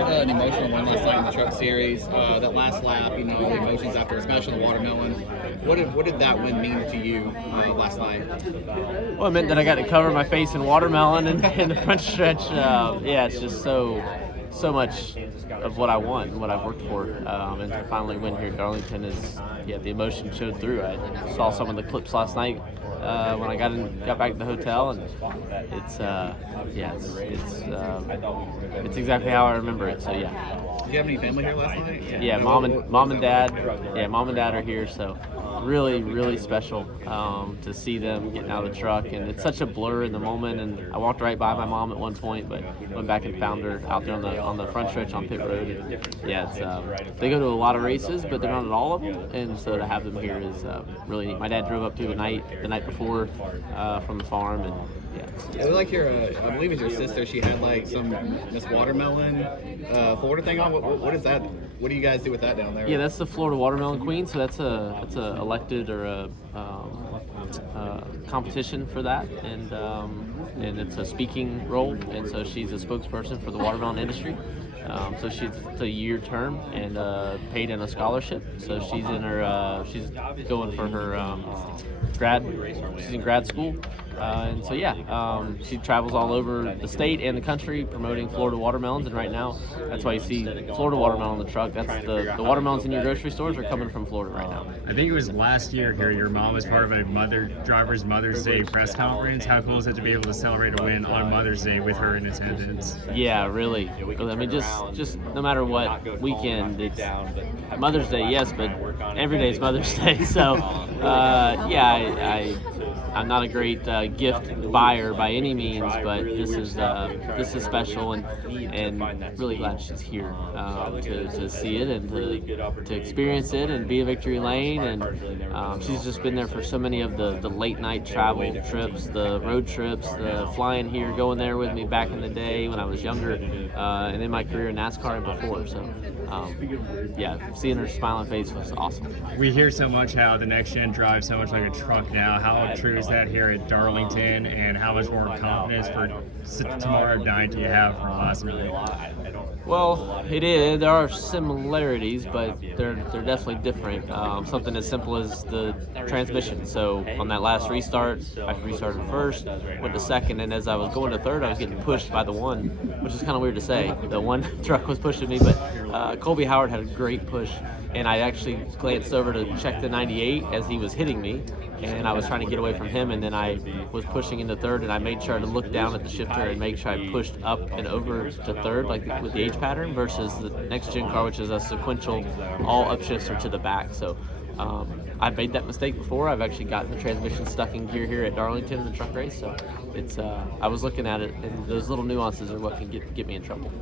You had an emotional win last night in the Truck Series. That last lap, the emotions after, especially the watermelon. What did that win mean to you last night? Well, it meant that I got to cover my face in watermelon in the front stretch. It's just so much of what I want and what I've worked for. And to finally win here at Darlington the emotion showed through. I saw some of the clips last night when I got back to the hotel, and it's exactly how I remember it. So yeah. Did you have any family here last night? Yeah, mom and dad. Yeah, mom and dad are here, so really, really special to see them getting out of the truck. And it's such a blur in the moment. And I walked right by my mom at one point, but went back and found her out there on the front stretch on pit road. And, they go to a lot of races, but they're not at all of them. And so to have them here is really neat. My dad drove up to the night before from the farm, and I like your, I believe it's your sister. She had like some Miss Watermelon Florida thing on. What is that? What do you guys do with that down there? Yeah, that's the Florida Watermelon Queen. So that's a elected or a competition for that, and it's a speaking role. And so she's a spokesperson for the watermelon industry. So it's a year term and paid in a scholarship. So she's she's going for her she's in grad school. And so she travels all over the state and the country promoting Florida watermelons. And right now, that's why you see Florida watermelon on the truck. That's the watermelons in your grocery stores are coming from Florida right now. I think it was last year here, your mom was part of a Mother's Day press conference. How cool is it to be able to celebrate a win on Mother's Day with her in attendance? Yeah, really. I mean, just no matter what weekend, it's Mother's Day, yes, but every day is Mother's Day. So, I'm not a great gift buyer by any means, but this is special, and really glad she's here to see it and to experience it and be a victory lane. And she's just been there for so many of the late night travel trips, the road trips, the flying here, going there with me back in the day when I was younger, and in my career in NASCAR and before. So seeing her smiling face was awesome. We hear so much how the next gen drives so much like a truck now. How true is that here at Darlington, and how much more confidence for tomorrow night do you have from last night? Well, it is. There are similarities, but they're definitely different. Something as simple as the transmission. So on that last restart, I restarted first, went to second, and as I was going to third, I was getting pushed by the one, which is kind of weird to say. The one truck was pushing me, but Colby Howard had a great push, and I actually glanced over to check the 98 as he was hitting me, and I was trying to get away from him, and then I was pushing into third, and I made sure to look down at the shifter and make sure I pushed up and over to third, like with the H pattern, versus the next gen car, which is a sequential all upshifts are to the back. So I've made that mistake before. I've actually gotten the transmission stuck in gear here at Darlington in the truck race. So it's I was looking at it, and those little nuances are what can get me in trouble.